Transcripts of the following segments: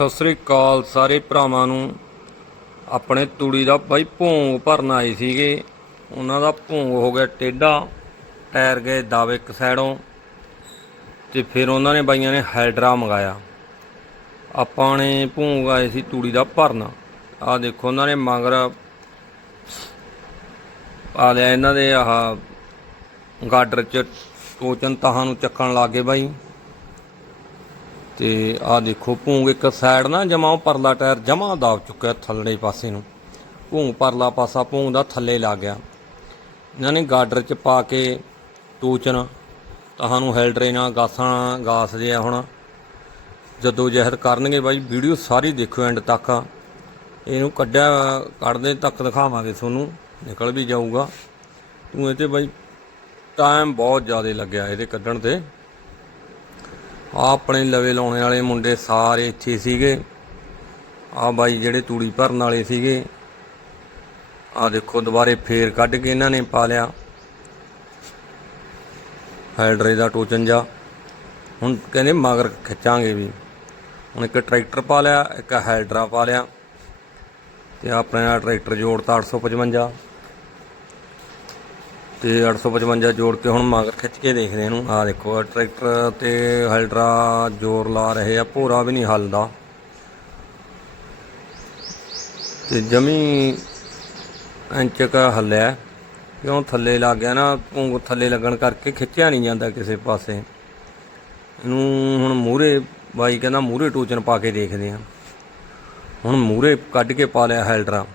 ਸਤਿ ਸ੍ਰੀ ਅਕਾਲ ਸਾਰੇ ਭਰਾਵਾਂ ਨੂੰ। ਆਪਣੇ ਤੂੜੀ ਦਾ ਬਾਈ ਭੋਂਗ ਭਰਨ ਆਏ ਸੀਗੇ। ਉਹਨਾਂ ਦਾ ਭੋਂਗ ਹੋ ਗਿਆ ਟੇਢਾ, ਟਾਇਰ ਗਏ ਦਾਵੇ ਇੱਕ ਸਾਈਡੋਂ ਤੇ ਫਿਰ ਉਹਨਾਂ ਨੇ ਬਾਈਆਂ ਨੇ ਹਾਈਡਰਾ ਮੰਗਾਇਆ। ਆਪਾਂ ਨੇ ਭੋਂਗ ਆਏ ਸੀ ਤੂੜੀ ਦਾ ਭਰਨ। ਆਹ ਦੇਖੋ ਉਹਨਾਂ ਨੇ ਮਗਰ ਆ ਲਿਆ ਇਹਨਾਂ ਦੇ ਆਹ ਗਾਡਰ ਚ ਟੋਚਨ ਤਾਹਾਂ ਨੂੰ ਚੱਕਣ ਲੱਗੇ ਬਾਈ। ਤੇ ਆਹ ਦੇਖੋ, ਭੂੰਗ ਇੱਕ ਸਾਈਡ ਨਾ ਜਮਾ ਪਰਲਾ ਟਾਇਰ ਜਮਾ ਦਾਬ ਚੁੱਕਿਆ ਥੱਲੜੇ ਪਾਸੇ ਨੂੰ। ਭੂੰਗ ਪਰਲਾ ਪਾਸਾ ਭੂੰਗ ਦਾ ਥੱਲੇ ਲੱਗ ਗਿਆ। ਇਹਨਾਂ ਨੇ ਗਾਡਰ ਚ ਪਾ ਕੇ ਟੋਚਨ ਤੁਹਾਨੂੰ ਹੈਲਡਰੇ ਨਾਲ ਗਾਸਾਂ ਗਾਸ ਦੇ ਆ ਹੁਣ ਜਦੋਂ ਜ਼ਹਿਰ ਕਰਨਗੇ ਬਾਈ ਵੀਡੀਓ ਸਾਰੀ ਦੇਖਿਓ ਐਂਡ ਤੱਕ। ਇਹਨੂੰ ਕੱਢਿਆ, ਕੱਢਦੇ ਤੱਕ ਦਿਖਾਵਾਂਗੇ ਤੁਹਾਨੂੰ, ਨਿਕਲ ਵੀ ਜਾਊਗਾ। ਤੂੰ ਇਹ ਤੇ ਬਾਈ ਟਾਈਮ ਬਹੁਤ ਜ਼ਿਆਦਾ ਲੱਗਿਆ ਇਹਦੇ ਕੱਢਣ ਤੇ। ਆ ਆਪਣੇ ਲਵੇ ਲਾਉਣੇ ਵਾਲੇ ਮੁੰਡੇ ਸਾਰੇ ਇੱਥੇ ਸੀਗੇ। ਆ ਬਾਈ ਜਿਹੜੇ ਤੂੜੀ ਭਰਨ ਵਾਲੇ ਸੀਗੇ। ਆ ਦੇਖੋ ਦੁਬਾਰੇ ਫੇਰ ਕੱਢ ਕੇ ਇਹਨਾਂ ਨੇ ਪਾ ਲਿਆ। ਹਾਈਡਰੇ ਦਾ ਟੋਚਨ ਜਾ। ਹੁਣ ਕਹਿੰਦੇ ਮਗਰ ਖਿੱਚਾਂਗੇ ਵੀ। ਹੁਣ ਇੱਕ ਟਰੈਕਟਰ ਪਾ ਲਿਆ, ਇੱਕ ਹਾਈਡਰਾ ਪਾ ਲਿਆ। ਤੇ ਆਪਣੇ ਨਾਲ ਟਰੈਕਟਰ ਜੋੜਤਾ 855 ਤੇ 855 ਜੋੜ ਕੇ ਹੁਣ ਮਗਰ ਖਿੱਚ ਕੇ ਦੇਖਦੇ ਇਹਨੂੰ। ਆ ਦੇਖੋ ਟਰੈਕਟਰ ਤੇ ਹਾਈਡਰਾ ਜ਼ੋਰ ਲਾ ਰਹੇ ਆ, ਭੋਰਾ ਵੀ ਨਹੀਂ ਹਲਦਾ। ਤੇ ਜਮੀ ਇੰਚ ਕਾ ਹੱਲਿਆ, ਕਿਉਂ ਥੱਲੇ ਲੱਗ ਗਿਆ ਨਾ ਭੂੰਗ ਥੱਲੇ ਲੱਗਣ ਕਰਕੇ ਖਿੱਚਿਆ ਨਹੀਂ ਜਾਂਦਾ ਕਿਸੇ ਪਾਸੇ। ਇਹਨੂੰ ਹੁਣ ਮੂਰੇ ਬਾਈ ਕਹਿੰਦਾ ਮੂਰੇ ਟੋਚਨ ਪਾ ਕੇ ਦੇਖਦੇ ਆ ਹੁਣ ਮੂਰੇ ਕੱਢ ਕੇ ਪਾ ਲਿਆ ਹੈਲਡਰਾ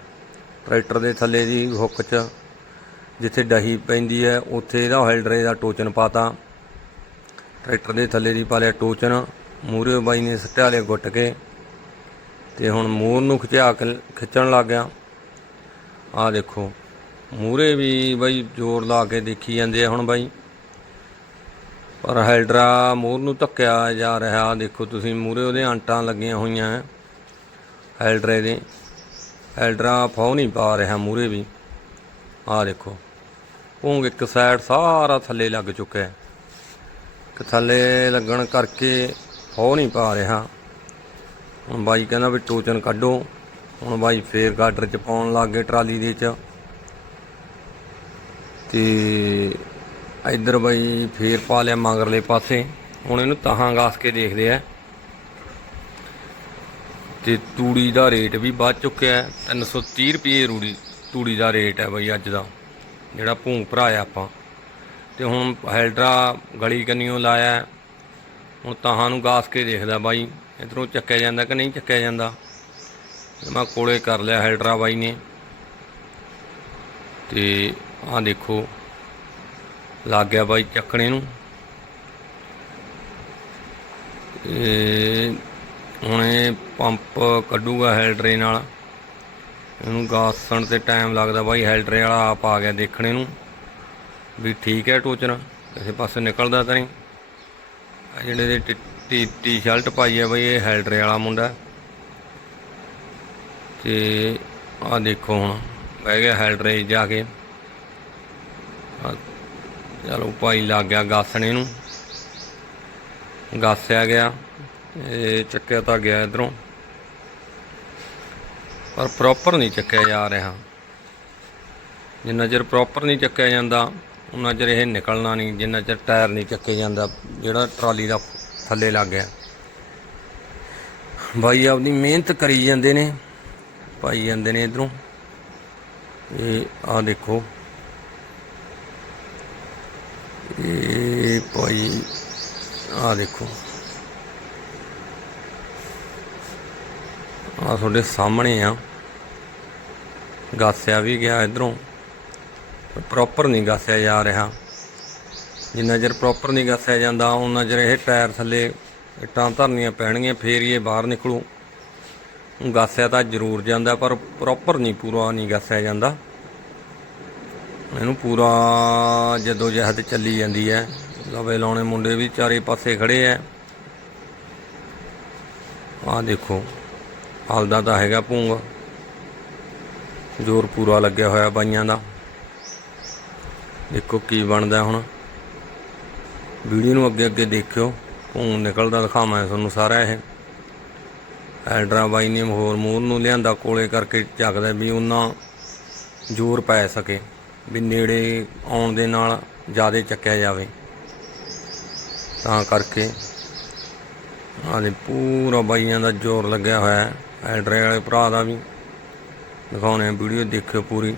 ਟਰੈਕਟਰ ਦੇ ਥੱਲੇ ਦੀ ਹੁੱਕ 'ਚ। ਜਿੱਥੇ ਡਹੀ ਪੈਂਦੀ ਹੈ, ਉੱਥੇ ਇਹਦਾ ਹੈਲਡਰੇ ਦਾ ਟੋਚਨ ਪਾਤਾ। ਟਰੈਕਟਰ ਦੇ ਥੱਲੇ ਦੀ ਪਾ ਲਿਆ ਟੋਚਨ ਮੂਰੇ ਬਾਈ ਨੇ ਸੱਟਿਆ ਲਿਆ ਗੁੱਟ ਕੇ ਤੇ ਹੁਣ ਮੂਰ ਨੂੰ ਖਿਚਾ ਕੇ, ਖਿੱਚਣ ਲੱਗ ਗਿਆ। ਆਹ ਦੇਖੋ ਮੂਰੇ ਵੀ ਬਾਈ ਜ਼ੋਰ ਲਾ ਕੇ ਦੇਖੀ ਜਾਂਦੇ ਆ ਹੁਣ ਬਾਈ। ਪਰ ਹੈਲਡਰਾ ਮੂਰ ਨੂੰ ਧੱਕਿਆ ਜਾ ਰਿਹਾ। ਆਹ ਦੇਖੋ ਤੁਸੀਂ ਮੂਰੇ ਉਹਦੇ ਆਂਟਾਂ ਲੱਗੀਆਂ ਹੋਈਆਂ ਹੈ ਹਾਈਡਰੇ ਦੇ। ਹੈਲਡਰਾ ਫੌ ਨਹੀਂ ਪਾ ਰਿਹਾ ਮੂਰੇ ਵੀ। ਆਹ ਦੇਖੋ ਭੂੰਗ ਇੱਕ ਸਾਈਡ ਸਾਰਾ ਥੱਲੇ ਲੱਗ ਚੁੱਕਿਆ ਹੈ। ਕਿ ਥੱਲੇ ਲੱਗਣ ਕਰਕੇ ਹੋ ਨਹੀਂ ਪਾ ਰਿਹਾ। ਹੁਣ ਬਾਈ ਕਹਿੰਦਾ ਵੀ ਟੋਚਨ ਕੱਢੋ। ਹੁਣ ਬਾਈ ਫੇਰ ਗਾਡਰ ਚ ਪਾਉਣ ਲੱਗ ਗਏ ਟਰਾਲੀ ਦੇ ਚ। ਤੇ ਇੱਧਰ ਬਾਈ ਫੇਰ ਪਾ ਲਿਆ ਮਗਰਲੇ ਪਾਸੇ। ਹੁਣ ਇਹਨੂੰ ਤਾਹਾਂ ਗਾਸ ਕੇ ਦੇਖਦੇ ਆ। ਤੇ ਤੂੜੀ ਦਾ ਰੇਟ ਵੀ ਵੱਧ ਚੁੱਕਿਆ ਹੈ। 330 ਰੁਪਏ ਰੂੜੀ ਤੂੜੀ ਦਾ ਰੇਟ ਹੈ ਬਾਈ ਅੱਜ ਦਾ। ਜਿਹੜਾ ਭੂੰ ਭਰਾਇਆ ਆਪਾਂ। ਤੇ ਹੁਣ ਹੈਲਡਰਾ ਗਲੀ ਕੰਨੀਓ ਲਾਇਆ। ਹੁਣ ਤਾਹਾਂ ਨੂੰ ਗਾਸ ਕੇ ਦੇਖਦਾ ਬਾਈ, ਇਧਰੋਂ ਚੱਕਿਆ ਜਾਂਦਾ ਕਿ ਨਹੀਂ ਚੱਕਿਆ ਜਾਂਦਾ। ਮੈਂ ਕੋਲੇ ਕਰ ਲਿਆ ਹੈਲਡਰਾ ਬਾਈ ਨੇ। ਤੇ ਆਹ ਦੇਖੋ, ਲੱਗ ਗਿਆ ਬਾਈ ਚੱਕਣੇ ਨੂੰ। ਹੁਣ ਇਹ ਪੰਪ ਕੱਢੂਗਾ ਹੈਲਡਰੇ ਨਾਲ। ਇਹਨੂੰ ਗਾਸਣ ਤੇ ਟਾਈਮ ਲੱਗਦਾ ਬਾਈ ਹੈਲਟਰੇ ਵਾਲਾ ਆਪ ਆ ਗਿਆ ਦੇਖਣੇ ਨੂੰ ਵੀ ਠੀਕ ਹੈ ਟੋਚਨ, ਕਿਸੇ ਪਾਸੇ ਨਿਕਲਦਾ ਤਾਂ ਨਹੀਂ। ਆ ਜਿਹੜੇ ਦੇ ਟੀ- ਟੀ ਸ਼ਰਟ ਪਾਈ ਹੈ ਬਾਈ, ਇਹ ਹੈਲਡਰੇ ਵਾਲਾ ਮੁੰਡਾ। ਤੇ ਆਹ ਦੇਖੋ ਹੁਣ, ਬਹਿ ਗਿਆ ਹੈਲਡਰੇ ਜਾ ਕੇ। ਚਲੋ ਭਾਈ ਲੱਗ ਗਿਆ ਗਾਸਣੇ ਨੂੰ ਗਾਸਿਆ ਗਿਆ, ਇਹ ਚੱਕਿਆ ਤਾਂ ਗਿਆ ਇਧਰੋਂ। ਪਰ ਪ੍ਰੋਪਰ ਨਹੀਂ ਚੱਕਿਆ ਜਾ ਰਿਹਾ। ਜਿੰਨਾ ਚਿਰ ਪ੍ਰੋਪਰ ਨਹੀਂ ਚੱਕਿਆ ਜਾਂਦਾ, ਉਹਨਾਂ ਚਿਰ ਇਹ ਨਿਕਲਣਾ ਨਹੀਂ, ਜਿੰਨਾ ਚਿਰ ਟਾਇਰ ਨਹੀਂ ਚੱਕਿਆ ਜਾਂਦਾ, ਜਿਹੜਾ ਟਰਾਲੀ ਦਾ ਥੱਲੇ ਲੱਗ ਗਿਆ। ਬਾਈ ਆਪਣੀ ਮਿਹਨਤ ਕਰੀ ਜਾਂਦੇ ਨੇ, ਪਾਈ ਜਾਂਦੇ ਨੇ ਇਧਰੋਂ। ਇਹ ਆ ਦੇਖੋ। ਇਹ ਭਾਈ ਆ ਦੇਖੋ। ਆ ਤੁਹਾਡੇ ਸਾਹਮਣੇ ਆ। ਗਾਸਿਆ ਵੀ ਗਿਆ ਇਧਰੋਂ। ਪ੍ਰੋਪਰ ਨਹੀਂ ਗਾਸਿਆ ਜਾ ਰਿਹਾ। ਜਿੰਨਾ ਚਿਰ ਪ੍ਰੋਪਰ ਨਹੀਂ ਗਾਸਿਆ ਜਾਂਦਾ ਉਹਨਾਂ ਚਿਰ ਇਹ ਟਾਇਰ ਥੱਲੇ ਇੱਟਾਂ ਧਰਨੀਆਂ ਪੈਣਗੀਆਂ, ਫੇਰ ਇਹ ਬਾਹਰ ਨਿਕਲੂ। ਗਾਸਿਆ ਤਾਂ ਜ਼ਰੂਰ ਜਾਂਦਾ, ਪਰ ਪ੍ਰੋਪਰ ਨਹੀਂ, ਪੂਰਾ ਨਹੀਂ ਗਾਸਿਆ ਜਾਂਦਾ। ਇਹਨੂੰ ਪੂਰਾ ਜਦੋਂ ਜਹਦ ਚੱਲੀ ਜਾਂਦੀ ਹੈ। ਲਵੇ ਲਾਉਣੇ ਮੁੰਡੇ ਵੀ ਚਾਰੇ ਪਾਸੇ ਖੜੇ ਐ ਆਹ ਦੇਖੋ। ਹਲਦਾ ਤਾਂ ਹੈਗਾ ਭੂੰਗ ਜ਼ੋਰ ਪੂਰਾ ਲੱਗਿਆ ਹੋਇਆ ਬਾਈਆਂ ਦਾ। ਦੇਖੋ ਕੀ ਬਣਦਾ ਹੁਣ। ਵੀਡੀਓ ਨੂੰ ਅੱਗੇ ਅੱਗੇ ਦੇਖਿਓ। ਭੂੰਗ ਨਿਕਲਦਾ ਦਿਖਾਵਾਂ ਤੁਹਾਨੂੰ ਸਾਰਾ ਇਹ। ਐਲਡਰਾ ਬਾਈ ਨੇ ਹੋਰ ਮੂਰ ਨੂੰ ਲਿਆਂਦਾ, ਕੋਲੇ ਕਰਕੇ ਚੱਕਦਾ ਵੀ ਉਹਨਾਂ ਜ਼ੋਰ ਪੈ ਸਕੇ, ਵੀ ਨੇੜੇ ਆਉਣ ਦੇ ਨਾਲ ਜ਼ਿਆਦਾ ਚੱਕਿਆ ਜਾਵੇ। ਤਾਂ ਕਰਕੇ ਆਲੇ ਪੂਰਾ ਬਾਈਆਂ ਦਾ ਜ਼ੋਰ ਲੱਗਿਆ ਹੋਇਆ। ਹੈ ਐਲਡਰੇ ਵਾਲੇ ਭਰਾ ਦਾ ਵੀ। ਦਿਖਾਉਣੇ ਵੀਡੀਓ, ਦੇਖਿਓ ਪੂਰੀ।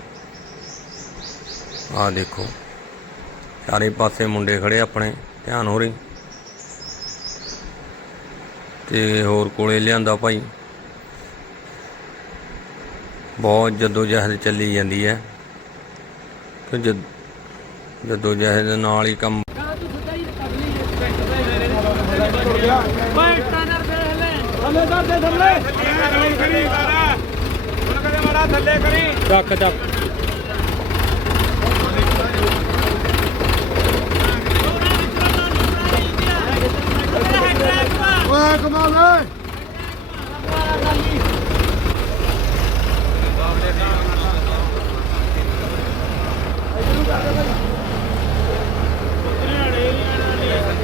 ਆ ਦੇਖੋ। ਚਾਰੇ ਪਾਸੇ ਮੁੰਡੇ ਖੜੇ ਆਪਣੇ, ਧਿਆਨ ਹੋ ਰਹੀ ਤੇ ਹੋਰ ਕੋਲੇ ਲਿਆਂਦਾ ਭਾਈ। ਬਹੁਤ ਜੱਦੋ ਜਹਿਦ ਚੱਲੀ ਜਾਂਦੀ ਹੈ। ਤੇ ਜਦ ਜੱਦੋ ਜਹਿਦ ਨਾਲ ਹੀ ਕੰਮ ਚੱਕ ਚੱਕ। ਓਏ ਕਮਾਲ ਓਏ।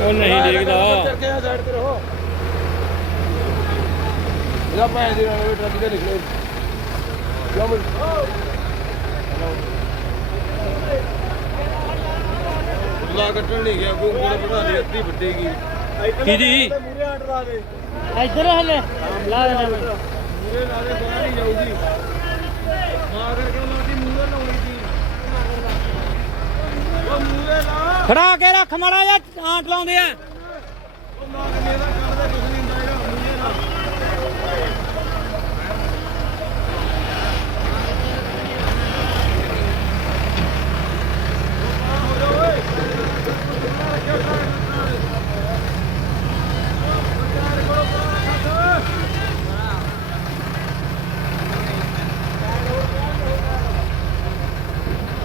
ਉਹ ਨਹੀਂ ਦੇਖਦਾ ਕੇ ਆ ਸਾਈਡ ਤੇ ਰਹੋ ਇਹਦਾ ਭੈਣ ਦੀ ਨਾਲ ਟਰੱਕ ਤੇ ਨਿਕਲੇ। ਲਓ ਬਈ। ਲਾ ਕੱਟਣ ਨਹੀਂ ਗਿਆ ਕੋਈ ਕੋਲ ਬਣਾ ਲਈ ਅੱਧੀ ਵੱਡੇਗੀ ਕਿਹਦੀ ਮੂਰੇ ਆਰਡਰ ਆ ਗਏ। ਇੱਧਰ ਹਲੇ। ਲਾ ਦੇ ਮੂਰੇ ਲਾ ਦੇ ਬਾਹਰ ਨਹੀਂ ਜਾਊਗੀ। ਮਾਰ ਕਰਕੇ ਉਹਨਾਂ ਦੀ ਮੂਰੇ ਲਾਉਣੀ ਸੀ। ਉਹ ਮੂਰੇ ਲਾ। ਖੜਾ ਕੇ ਰੱਖ ਮੜਾ ਜਾਂ ਆਂਟ ਲਾਉਂਦੇ ਆ। ਉਹ ਲਾ ਕੇ ਇਹਦਾ ਕਰਦਾ ਕੁਝ ਨਹੀਂ ਹੁੰਦਾ ਇਹਦਾ ਮੂਰੇ ਲਾ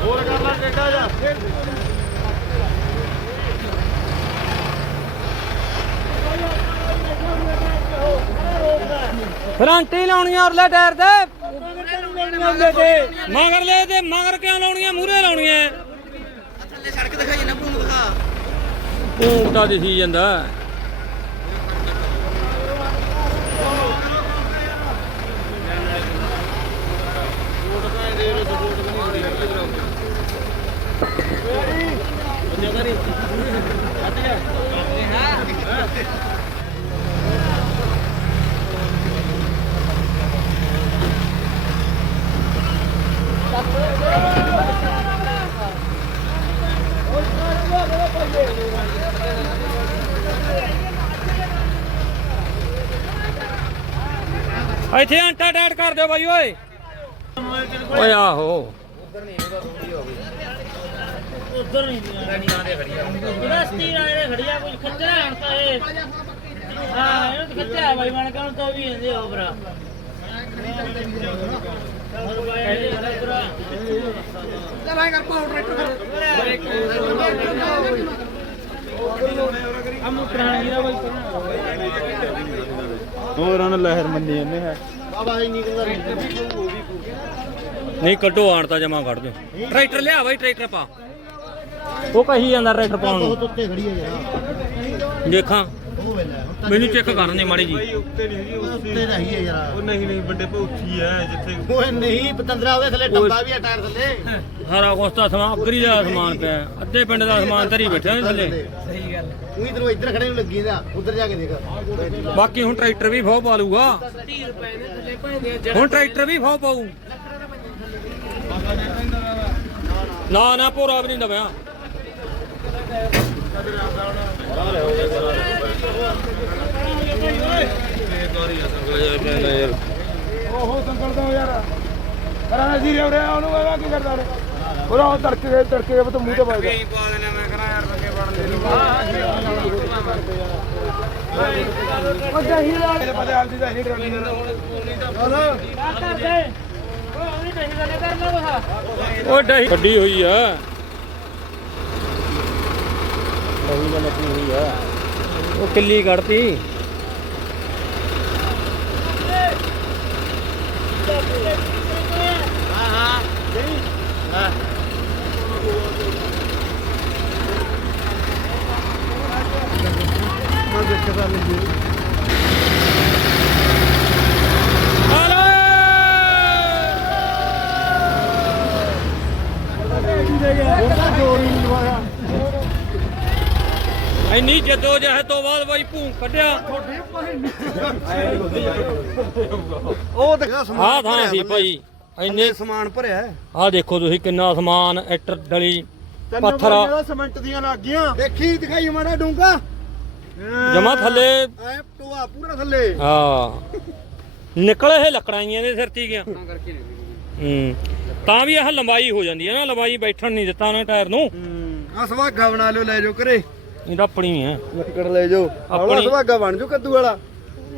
ਹੋਰ ਕਰ ਲਾ ਟੇਡਾ ਜਾ ਫਰੰਟ ਹੀ ਲਾਉਣੀਆਂ ਉਰਲੇ ਟਾਇਰ ਤੇ। ਮਗਰ ਲੈ ਤੇ ਮਗਰ ਕਿਉਂ ਲਾਉਣੀਆਂ ਮੂਰੇ ਲਾਉਣੀਆਂ ਥੱਲੇ ਸੜਕ ਦਿਖਾਈ ਨਾ ਭੂਮ ਦਿਖਾ। ਭੂਮ ਤਾਂ ਦਿਸੀ ਜਾਂਦਾ। ਇੱਥੇ ਆਂਟਾ ਟਾਈਟ ਕਰ ਦਿਓ ਬਾਈ ਓਏ। ਓਏ ਆਹੋ। ਉਧਰ ਨਹੀਂ ਆਂਦੇ ਖੜੀਆਂ ਰਸਤੀ ਆਏ ਖੜੀਆਂ ਕੁਝ ਖੱਚਰਾ ਹਣ ਤਾਂ ਇਹ। ਹਾਂ ਇਹਨੂੰ ਤਾਂ ਖੱਚਰਾ ਬਾਈ ਮਣ ਕਾਉਂ ਤੋਂ ਵੀ ਇਹਦੇ ਹੋ ਭਰਾ। ਹੋਰ ਬਾਈ ਇਹਦੇ ਭਰਾ ਅਮੂ ਪ੍ਰਾਣੀ ਦਾ ਬਾਈ ਹੋਰਾਂ ਨੇ ਲਹਿਰ ਮੰਨੀ ਇਹਨੇ ਹੈ ਨਹੀਂ ਕੱਢੋ ਆਣ ਤਾਂ ਜਮਾ ਕੱਢ ਦਿਓ। ਟਰੈਕਟਰ ਲਿਆ ਬਾਈ ਟਰੈਕਟਰ ਪਾ। ਉਹ ਕਹੀ ਜਾਂਦਾ ਟਰੈਕਟਰ ਪਾਉਣ ਨੂੰ। ਉੱਤੇ ਖੜੀ ਹੈ ਯਾਰ ਦੇਖਾਂ। ਮੈਨੂੰ ਚੈੱਕ ਕਰਨ ਦੇ ਮਾੜੀ ਜੀ ਉੱਤੇ ਨਹੀਂ ਹੈਗੀ ਉੱਤੇ ਰਹੀ ਹੈ। ਯਾਰ। ਉਹ ਨਹੀਂ ਨਹੀਂ ਵੱਡੇ ਭੌਥੀ ਹੈ ਜਿੱਥੇ ਓਏ ਨਹੀਂ ਪਤੰਦਰਾ ਉਹਦੇ ਥੱਲੇ ਡੱਬਾ ਵੀ ਹੈ ਟਾਇਰ ਥੱਲੇ। ਸਾਰਾ ਕੁਛ ਤਾਂ ਸਮਾਨ ਅਗਰੀ ਦਾ ਸਮਾਨ ਪਿਆ। ਅੱਧੇ ਪਿੰਡ ਦਾ ਸਮਾਨ ਧਰੀ ਬੈਠਾ ਨੇ ਥੱਲੇ। ਸਹੀ ਗੱਲ ਤੂੰ ਇਧਰੋਂ ਇੱਧਰ ਖੜੇ ਨੂੰ ਲੱਗੀ ਦਾ ਉਧਰ ਜਾ ਕੇ ਦੇਖ। ਬਾਕੀ ਹੁਣ ਟਰੈਕਟਰ ਵੀ ਫੋਹ ਪਾ ਲੂਗਾ 30 ਰੁਪਏ ਨੇ ਥੱਲੇ ਪੈਂਦੇ ਹੁਣ ਟਰੈਕਟਰ ਵੀ ਫੋਹ ਪਾਊ। ਨਾ ਨਾ ਪੂਰਾ ਵੀ ਨਹੀਂ ਦਵਿਆ ਓਹੋ ਸੰਕਲ ਦਾ ਯਾਰ। ਕਰਾਂ ਜੀ ਰਿਹਾ ਰਿਹਾ ਉਹਨੂੰ ਕਹਾਂ ਕੀ ਕਰਦਾ ਨੇ ਉਹਦਾ ਉਹ ਤੜਕੇ ਗਏ ਤੜਕੇ ਗਏ ਤਾਂ ਮੂੰਹ ਤੇ ਵੱਜਦਾ ਪਾ ਦੇਣਾ ਮੈਂ ਕਰਾਂ ਯਾਰ ਲੱਗੇ ਪੜਨ ਦੇ। ਉਹ ਜਹੀ ਲਾ ਕੇ ਪਤਾ ਆਪਦੀ ਦਾ ਹੀ ਟਰਾਲੀ ਦਾ ਕਰਦੇ ਉਹ ਡਹੀ ਵੱਡੀ ਹੋਈ ਆ ਡਹੀ ਦਾ ਲੱਗੀ ਹੋਈ ਆ। ਉਹ ਕਿੱਲੀ ਕੱਢਤੀ। Hadi kazanın diyorum. ਤੋਂ ਬਾਅਦ ਬਾਈ ਭੂੰ ਕੱਢਿਆ। ਉਹ ਦੇਖਾ ਸਮਾਨ ਥਾਂ ਸੀ ਭਾਈ। ਇੰਨੇ ਸਮਾਨ ਭਰਿਆ ਹੈ। ਆਹ ਦੇਖੋ ਤੁਸੀਂ ਕਿੰਨਾ ਸਮਾਨ ਇੱਟ ਡਲੀ ਪੱਥਰ ਮੇਰਾ ਦੀਆਂ ਲੱਗ ਦੇਖੀ ਦਿਖਾਈ ਮਾੜਾ ਡੂੰਗਾ ਜਮਾ ਥੱਲੇ। ਐ ਟੋਆ ਪੂਰਾ ਥੱਲੇ। ਹਾਂ। ਨਿਕਲੇ ਇਹ ਲੱਕੜਾਂ ਜੀਆਂ ਦੇ ਸਿਰ ਤੀ ਗਿਆ ਹੂੰ। ਤਾਂ ਵੀ ਇਹ ਲੰਬਾਈ ਹੋ ਜਾਂਦੀ ਹੈ ਨਾ ਲੰਬਾਈ ਬੈਠਣ ਨਹੀਂ ਦਿੱਤਾ ਉਹਨੇ ਟਾਇਰ ਨੂੰ। ਆ ਸਵਾਗਾ ਬਣਾ ਲਿਓ ਲੈ ਜਾਓ ਘਰੇ। ਇਹਦਾ ਆਪਣੀ ਹੈ ਲੱਕੜ ਲੈ ਜਾਓ। ਆਪਣਾ ਆਪਣੀ- ਸਵਾਗਾ ਬਣ ਜਾਓ ਕੱਦੂ ਵਾਲਾ।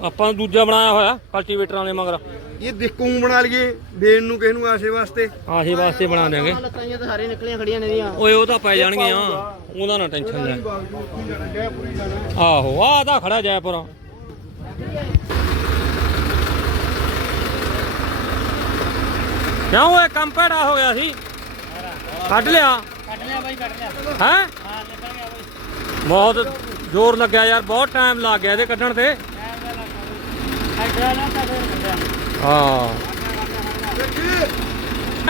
ਆਪਾਂ ਦੂਜਾ ਬਣਾਇਆ ਹੋਇਆ ਕਲਟੀਵੇਟਰਾਂ ਦੇ ਮਗਰ। ਇਹ ਦੇਖੂ ਬਣਾ ਲਈਏ ਦੇਣ ਨੂੰ ਕਿਸੇ ਨੂੰ ਆਸੇ ਵਾਸਤੇ। ਆਹੇ ਵਾਸਤੇ ਬਣਾ ਦੇਾਂਗੇ ਲੱਤਾਂ ਤਾਂ ਸਾਰੇ ਨਿਕਲੀਆਂ ਖੜੀਆਂ ਨੇ ਦੀਆਂ ਓਏ ਉਹ ਤਾਂ ਪੈ ਜਾਣਗੀਆਂ। ਉਹਦਾ ਨਾ ਟੈਨਸ਼ਨ ਲੈ। ਆਹੋ ਆਹ ਤਾਂ ਖੜਾ ਜੈਪੁਰ। ਕਿਉਂ ਇਹ ਕੰਮ ਭੈੜਾ ਹੋ ਗਿਆ ਸੀ? ਕੱਢ ਲਿਆ। ਕੱਢ ਲਿਆ ਬਾਈ ਕੱਢ ਲਿਆ। ਹੈ? ਹਾਂ ਨਿਕਲ ਗਿਆ ਬਾਈ। ਬਹੁਤ ਜ਼ੋਰ ਲੱਗਿਆ ਯਾਰ ਬਹੁਤ ਟਾਈਮ ਲੱਗ ਗਿਆ ਇਹਦੇ ਕੱਢਣ ਤੇ ਟਾਈਮ ਦਾ ਲੱਗਾ ਐਡਾ ਨਾ ਤਾਂ ਫੇਰ ਕੱਢਿਆ ਹਾਂ।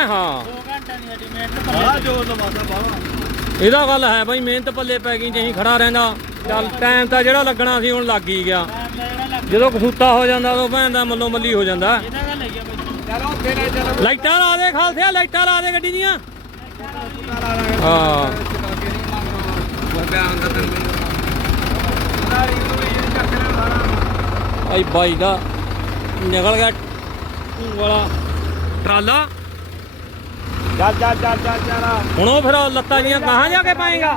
ਹਾਂ। 2 ਘੰਟੇ ਲਵਾਦਾ ਬਾਵਾ ਇਹਦਾ ਗੱਲ ਹੈ ਬਾਈ, ਮਿਹਨਤ ਪੱਲੇ ਪੈ ਗਈ, ਜੇ ਅਸੀਂ ਖੜਾ ਰਹਿੰਦਾ। ਚੱਲ ਟਾਈਮ ਤਾਂ ਜਿਹੜਾ ਲੱਗਣਾ ਸੀ, ਹੁਣ ਲੱਗ ਹੀ ਗਿਆ। ਜਦੋਂ ਕਸੂਤਾ ਹੋ ਜਾਂਦਾ, ਉਦੋਂ ਭੈਣ ਦਾ ਮੱਲੋ ਮੱਲੀ ਹੋ ਜਾਂਦਾ। ਚਲੋ ਫੇਰ ਚਲੋ ਲਾਈਟਾਂ ਲਾ ਦੇ, ਖਾਲਸੇ, ਲਾਈਟਾਂ ਲਾ ਦੇ ਗੱਡੀ ਦੀਆਂ। ਹਾਂ। ਆਈ ਬਾਈ ਦਾ ਨਿਕਲ ਗਿਆ ਵਾਲਾ ਟਰਾਲਾ। ਚੱਲ ਚੱਲ ਚੱਲ ਚੱਲ ਚੱਲ ਹੁਣ ਉਹ ਫਿਰ ਉਹ ਲੱਤਾਂ ਜੀਆਂ ਕਹਾਂ ਜਾ ਕੇ ਪਾਏਗਾ।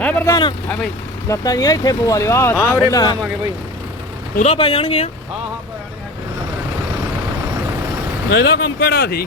ਹੈ ਪ੍ਰਧਾਨ? ਹੈ ਬਈ। ਲੱਤਾਂ ਜੀਆਂ ਇੱਥੇ ਪਵਾ ਲਿਓ ਆਹ ਹਾਂ ਵੀਰੇ। ਪਾਵਾਂਗੇ ਬਈ। ਉਹਦਾ ਪੈ ਜਾਣਗੀਆਂ। ਹਾਂ ਹਾਂ ਇਹਦਾ ਕੰਮ ਕਿਹੜਾ ਸੀ?